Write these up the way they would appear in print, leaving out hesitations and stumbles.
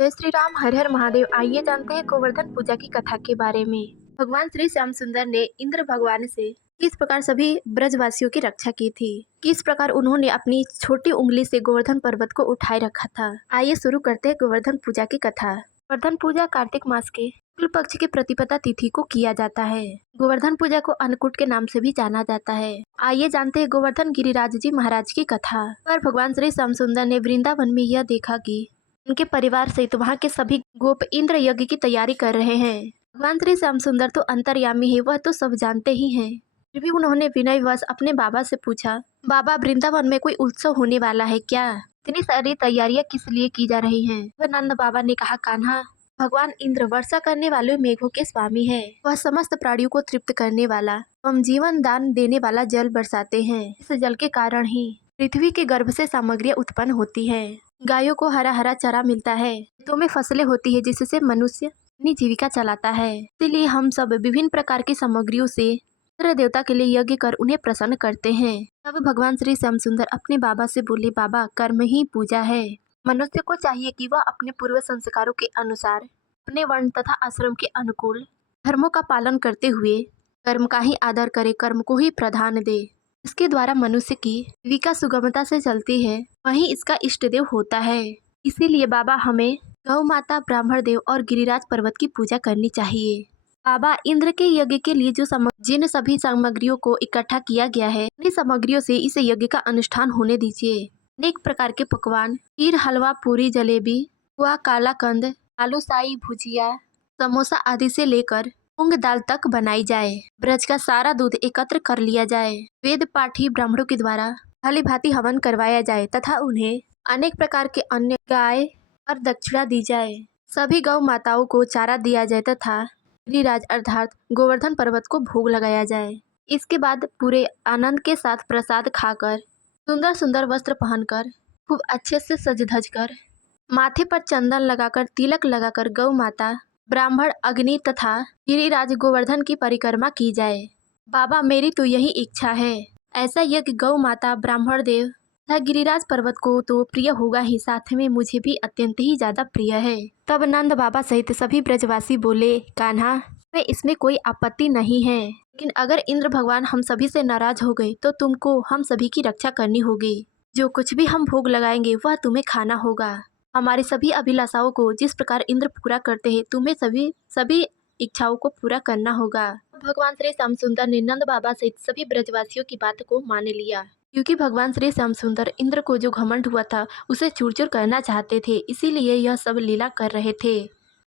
जय श्री राम, हर हर महादेव। आइए जानते हैं गोवर्धन पूजा की कथा के बारे में। भगवान श्री श्याम सुंदर ने इंद्र भगवान से किस प्रकार सभी ब्रजवासियों की रक्षा की थी, किस प्रकार उन्होंने अपनी छोटी उंगली से गोवर्धन पर्वत को उठाए रखा था। आइए शुरू करते हैं गोवर्धन पूजा की कथा। गोवर्धन पूजा कार्तिक मास के शुक्ल पक्ष की प्रतिपदा तिथि को किया जाता है। गोवर्धन पूजा को अन्नकूट के नाम से भी जाना जाता है। आइए जानते हैं गोवर्धन गिरिराज जी महाराज की कथा। पर भगवान श्री श्याम सुंदर ने वृंदावन में यह देखा कि उनके परिवार सहित वहाँ के सभी गोप इंद्र यज्ञ की तैयारी कर रहे हैं। भगवान श्री श्याम सुंदर तो अंतर्यामी है, वह तो सब जानते ही हैं। फिर भी उन्होंने विनयवश अपने बाबा से पूछा, बाबा वृंदावन में कोई उत्सव होने वाला है क्या? इतनी सारी तैयारियां किस लिए की जा रही हैं? वह नंद बाबा ने कहा, कान्हा, भगवान इंद्र वर्षा करने वाले मेघों के स्वामी है। वह समस्त प्राणियों को तृप्त करने वाला एवं जीवन दान देने वाला जल बरसाते हैं। इस जल के कारण ही पृथ्वी के गर्भ से सामग्रियां उत्पन्न होती है। गायों को हरा हरा चारा मिलता है, खेतों में फसलें होती है जिससे मनुष्य अपनी जीविका चलाता है। इसीलिए हम सब विभिन्न प्रकार की सामग्रियों से इंद्र देवता के लिए यज्ञ कर उन्हें प्रसन्न करते हैं। तब भगवान श्री श्याम सुंदर अपने बाबा से बोले, बाबा कर्म ही पूजा है। मनुष्य को चाहिए कि वह अपने पूर्व संस्कारों के अनुसार अपने वर्ण तथा आश्रम के अनुकूल धर्मों का पालन करते हुए कर्म का ही आदर करे, कर्म को ही प्रधान दे। इसके द्वारा मनुष्य की जीविका सुगमता से चलती है, वही इसका इष्ट देव होता है। इसीलिए बाबा हमें गौ माता, ब्राह्मण देव और गिरिराज पर्वत की पूजा करनी चाहिए। बाबा इंद्र के यज्ञ के लिए जिन सभी सामग्रियों को इकट्ठा किया गया है, उन्हीं सामग्रियों से इस यज्ञ का अनुष्ठान होने दीजिए। अनेक प्रकार के पकवान, खीर, हलवा, पूरी, जलेबी, हुआ काला कंद, आलू साई, भुजिया, समोसा आदि से लेकर मूंग दाल तक बनाई जाए। ब्रज का सारा दूध एकत्र कर लिया जाए। वेद पाठी ब्राह्मणों के द्वारा भली भांति हवन करवाया जाए तथा उन्हें अनेक प्रकार के अन्य गाय और दक्षिणा दी जाए। सभी गौ माताओं को चारा दिया जाए तथा गिरिराज अर्थात गोवर्धन पर्वत को भोग लगाया जाए। इसके बाद पूरे आनंद के साथ प्रसाद खाकर, सुंदर सुंदर वस्त्र पहनकर, खूब अच्छे से सज धज कर, माथे पर चंदन लगाकर, तिलक लगाकर गौ माता, ब्राह्मण, अग्नि तथा गिरिराज गोवर्धन की परिक्रमा की जाए। बाबा मेरी तो यही इच्छा है। ऐसा यज्ञ गौ माता, ब्राह्मण देव तथा गिरिराज पर्वत को तो प्रिय होगा ही, साथ में मुझे भी अत्यंत ही ज्यादा प्रिय है। तब नंद बाबा सहित सभी ब्रजवासी बोले, कान्हा, हमें इसमें कोई आपत्ति नहीं है, लेकिन अगर इंद्र भगवान हम सभी से नाराज हो गए तो तुमको हम सभी की रक्षा करनी होगी। जो कुछ भी हम भोग लगाएंगे वह तुम्हें खाना होगा। हमारी सभी अभिलाषाओं को जिस प्रकार इंद्र पूरा करते हैं, तुम्हें सभी इच्छाओं को पूरा करना होगा। भगवान श्री श्याम सुंदर ने नंद बाबा सहित सभी ब्रजवासियों की बात को मान लिया, क्योंकि भगवान श्री श्याम सुंदर इंद्र को जो घमंड हुआ था उसे चूर चूर करना चाहते थे, इसीलिए यह सब लीला कर रहे थे।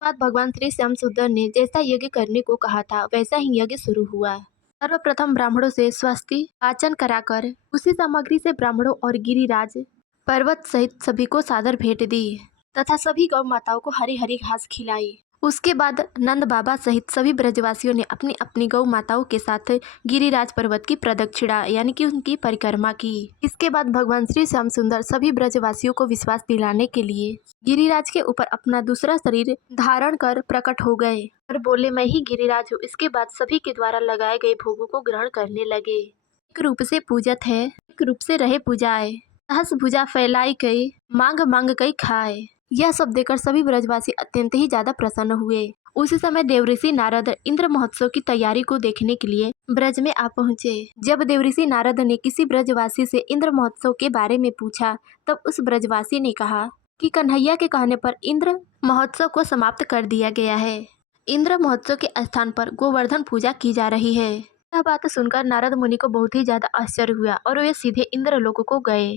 बाद भगवान श्री श्याम सुंदर ने जैसा यज्ञ करने को कहा था वैसा ही यज्ञ शुरू हुआ। सर्वप्रथम ब्राह्मणों से स्वस्ति वाचन कराकर उसी सामग्री से ब्राह्मणों और गिरिराज पर्वत सहित सभी को सादर भेंट दी तथा सभी गौ माताओं को हरी हरी घास खिलाई। उसके बाद नंद बाबा सहित सभी ब्रजवासियों ने अपनी अपनी गौ माताओं के साथ गिरिराज पर्वत की प्रदक्षिणा यानी कि उनकी परिक्रमा की। इसके बाद भगवान श्री श्याम सुंदर सभी ब्रजवासियों को विश्वास दिलाने के लिए गिरिराज के ऊपर अपना दूसरा शरीर धारण कर प्रकट हो गए और बोले, मैं ही गिरिराज हूँ। इसके बाद सभी के द्वारा लगाए गए भोगों को ग्रहण करने लगे। एक रूप से पूजत है, एक रूप से रहे पूजाए, सहस भुजा फैलाई कई, मांग मांग कई खाए। यह सब देखकर सभी ब्रजवासी अत्यंत ही ज्यादा प्रसन्न हुए। उसी समय देवऋषि नारद इंद्र महोत्सव की तैयारी को देखने के लिए ब्रज में आ पहुँचे। जब देवऋषि नारद ने किसी ब्रजवासी से इंद्र महोत्सव के बारे में पूछा, तब उस ब्रजवासी ने कहा कि कन्हैया के कहने पर इंद्र महोत्सव को समाप्त कर दिया गया है। इंद्र महोत्सव के स्थान पर गोवर्धन पूजा की जा रही है। यह बात सुनकर नारद मुनि को बहुत ही ज्यादा आश्चर्य हुआ और वे सीधे इंद्रलोक को गए।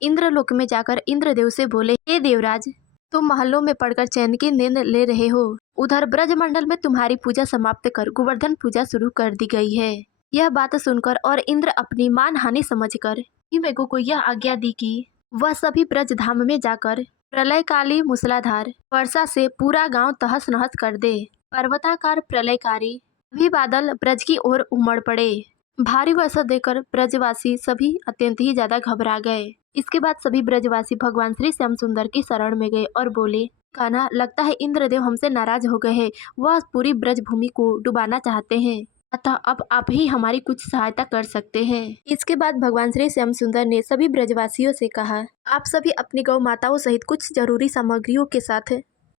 इंद्रलोक में जाकर इंद्रदेव से बोले, हे देवराज, तुम महलों में पड़कर चैन की नींद ले रहे हो, उधर ब्रजमंडल में तुम्हारी पूजा समाप्त कर गोवर्धन पूजा शुरू कर दी गई है। यह बात सुनकर और इंद्र अपनी मान हानि समझकर मेघों को यह आज्ञा दी कि वह सभी ब्रज धाम में जाकर प्रलयकाली मूसलाधार वर्षा से पूरा गांव तहस नहस कर दे। पर्वताकार प्रलयकारी भी बादल ब्रज की ओर उमड़ पड़े। भारी वर्षा देखकर ब्रजवासी सभी अत्यंत ही ज्यादा घबरा गए। इसके बाद सभी ब्रजवासी भगवान श्री श्याम सुंदर की शरण में गए और बोले, कान्हा, लगता है इंद्रदेव हमसे नाराज हो गए हैं। वह पूरी ब्रज भूमि को डुबाना चाहते हैं, अतः अब आप ही हमारी कुछ सहायता कर सकते हैं। इसके बाद भगवान श्री श्याम सुंदर ने सभी ब्रजवासियों से कहा, आप सभी अपनी गौ माताओं सहित कुछ जरूरी सामग्रियों के साथ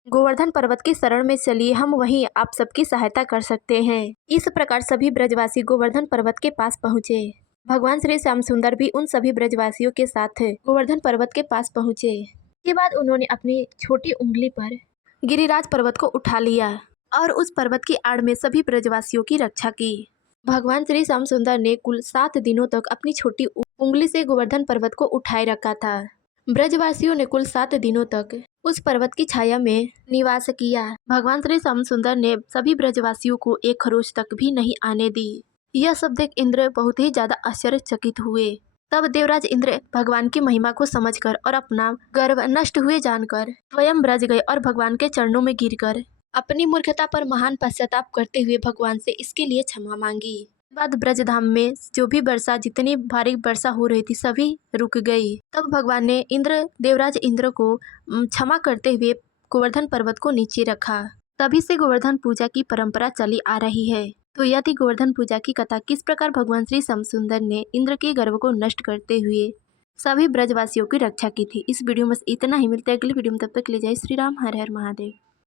गोवर्धन पर्वत की शरण में चलिए, हम वहीं आप सबकी सहायता कर सकते हैं। इस प्रकार सभी ब्रजवासी गोवर्धन पर्वत के पास पहुँचे। भगवान श्री श्याम सुंदर भी उन सभी ब्रजवासियों के साथ गोवर्धन पर्वत के पास पहुँचे। इसके बाद उन्होंने अपनी छोटी उंगली पर गिरिराज पर्वत को उठा लिया और उस पर्वत की आड़ में सभी ब्रजवासियों की रक्षा की। भगवान श्री श्याम सुंदर ने कुल 7 दिनों तक अपनी छोटी उंगली से गोवर्धन पर्वत को उठाए रखा था। ब्रजवासियों ने कुल 7 दिनों तक उस पर्वत की छाया में निवास किया। भगवान श्री श्याम सुंदर ने सभी ब्रजवासियों को एक खरोच तक भी नहीं आने दी। यह सब देख इंद्र बहुत ही ज्यादा आश्चर्यचकित हुए। तब देवराज इंद्र भगवान की महिमा को समझकर और अपना गर्व नष्ट हुए जानकर स्वयं ब्रज गए और भगवान के चरणों में गिरकर अपनी मूर्खता पर महान पश्चाताप करते हुए भगवान से इसके लिए क्षमा मांगी। बाद ब्रजधाम में जो भी वर्षा, जितनी भारी वर्षा हो रही थी, सभी रुक गई। तब भगवान ने देवराज इंद्र को क्षमा करते हुए गोवर्धन पर्वत को नीचे रखा। तभी से गोवर्धन पूजा की परंपरा चली आ रही है। तो यह थी गोवर्धन पूजा की कथा, किस प्रकार भगवान श्री श्याम सुंदर ने इंद्र के गर्व को नष्ट करते हुए सभी ब्रजवासियों की रक्षा की थी। इस वीडियो में इतना ही, मिलते हैं अगले वीडियो में, तब तक ले जाए श्री राम, हर हर महादेव।